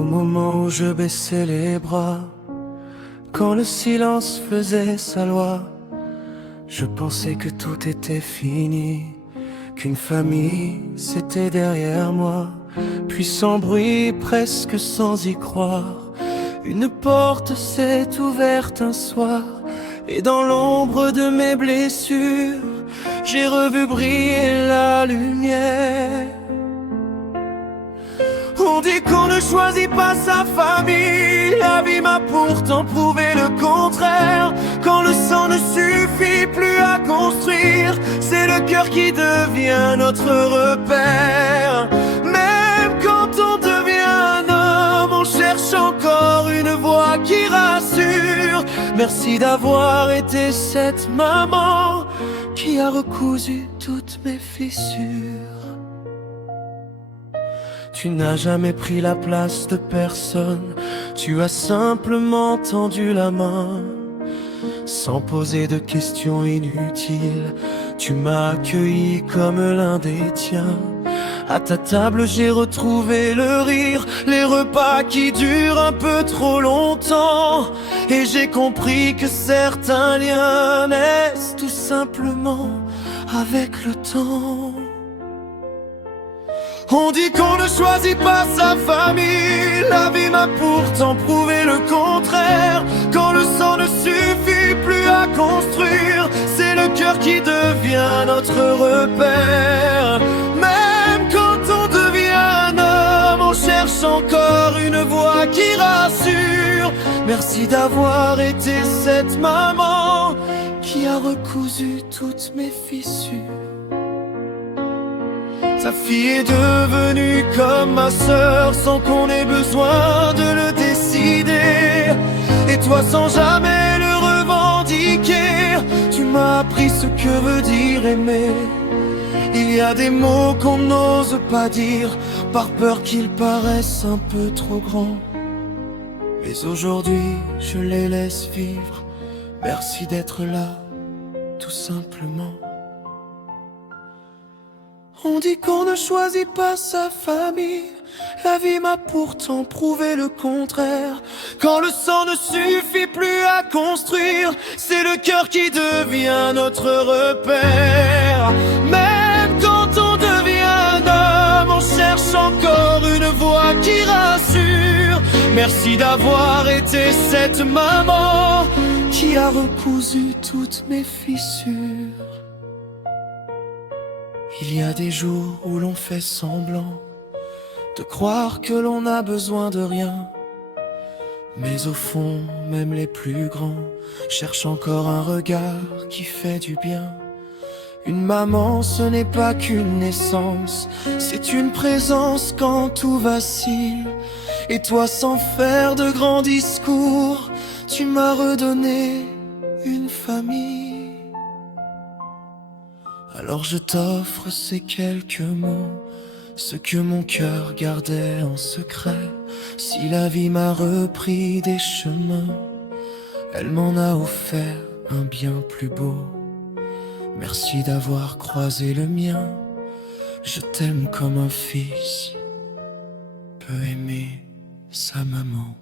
Au moment où je baissais les bras, quand le silence faisait sa loi, je pensais que tout était fini, qu'une famille c'était derrière moi. Puis sans bruit, presque sans y croire, une porte s'est ouverte un soir, et dans l'ombre de mes blessures, j'ai revu briller la lumière. On dit qu'on ne choisit pas sa famille, la vie m'a pourtant prouvé le contraire. Quand le sang ne suffit plus à construire, c'est le cœur qui devient notre repère. Même quand on devient un homme, on cherche encore une voix qui rassure. Merci d'avoir été cette maman qui a recousu toutes mes fissures. Tu n'as jamais pris la place de personne, tu as simplement tendu la main. Sans poser de questions inutiles, tu m'as accueilli comme l'un des tiens. À ta table j'ai retrouvé le rire, les repas qui durent un peu trop longtemps. Et j'ai compris que certains liens naissent tout simplement avec le temps. On dit qu'on ne choisit pas sa famille, la vie m'a pourtant prouvé le contraire. Quand le sang ne suffit plus à construire, c'est le cœur qui devient notre repère. Même quand on devient un homme, on cherche encore une voix qui rassure. Merci d'avoir été cette maman qui a recousu toutes mes fissures. Ta fille est devenue comme ma sœur sans qu'on ait besoin de le décider. Et toi sans jamais le revendiquer, tu m'as appris ce que veut dire aimer. Il y a des mots qu'on n'ose pas dire par peur qu'ils paraissent un peu trop grands. Mais aujourd'hui je les laisse vivre. Merci d'être là, tout simplement. On dit qu'on ne choisit pas sa famille, la vie m'a pourtant prouvé le contraire. Quand le sang ne suffit plus à construire, c'est le cœur qui devient notre repère. Même quand on devient un homme, on cherche encore une voix qui rassure. Merci d'avoir été cette maman qui a recousu toutes mes fissures. Il y a des jours où l'on fait semblant de croire que l'on n'a besoin de rien. Mais au fond, même les plus grands cherchent encore un regard qui fait du bien. Une maman, ce n'est pas qu'une naissance, c'est une présence quand tout vacille. Et toi, sans faire de grands discours, tu m'as redonné une famille. Alors je t'offre ces quelques mots, ce que mon cœur gardait en secret. Si la vie m'a repris des chemins, elle m'en a offert un bien plus beau. Merci d'avoir croisé le mien, je t'aime comme un fils peut aimer sa maman.